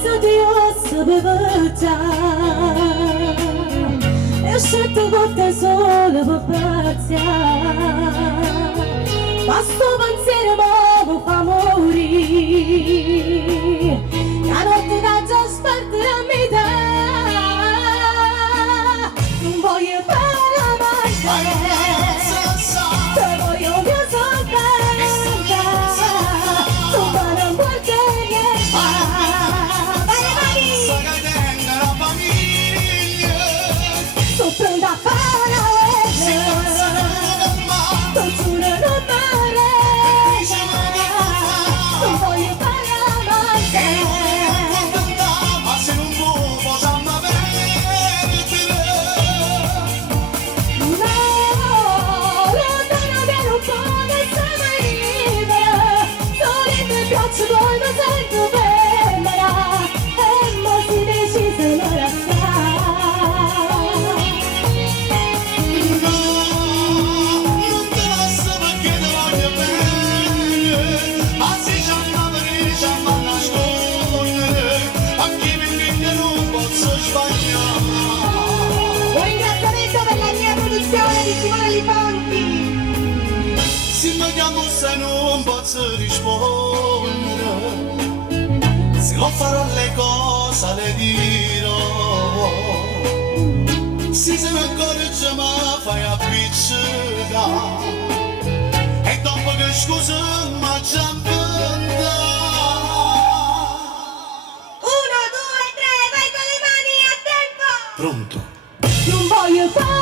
cosa che io sapevo già. E ho scelto con te solo per paziare. Ma sto pensiero mi fa morire. La notte da già sparta a metà. Non voglio fare mai te voglio mia soltanto. Tu ma non vuoi che niente. Vai, vai! Sto pronta a fare la guerra. Tu giuro non non voglio fare mai te. Piaccio poi mi sento femmina e mo si decise non restare. No, non te lascio perché ti voglio bene, ma se c'è una brisa ma nascondere, a chi mi figlia non posso sbagliare. Un ringraziamento per la mia produzione di Simone Lifanti. Se mi chiamo se non posso rispondere, se non farò le cose le dirò. Se mi accorge mi fai appiccicare e dopo che scusa mi già inventa. 1, 2, 3, vai con le mani a tempo. Pronto? Non voglio fare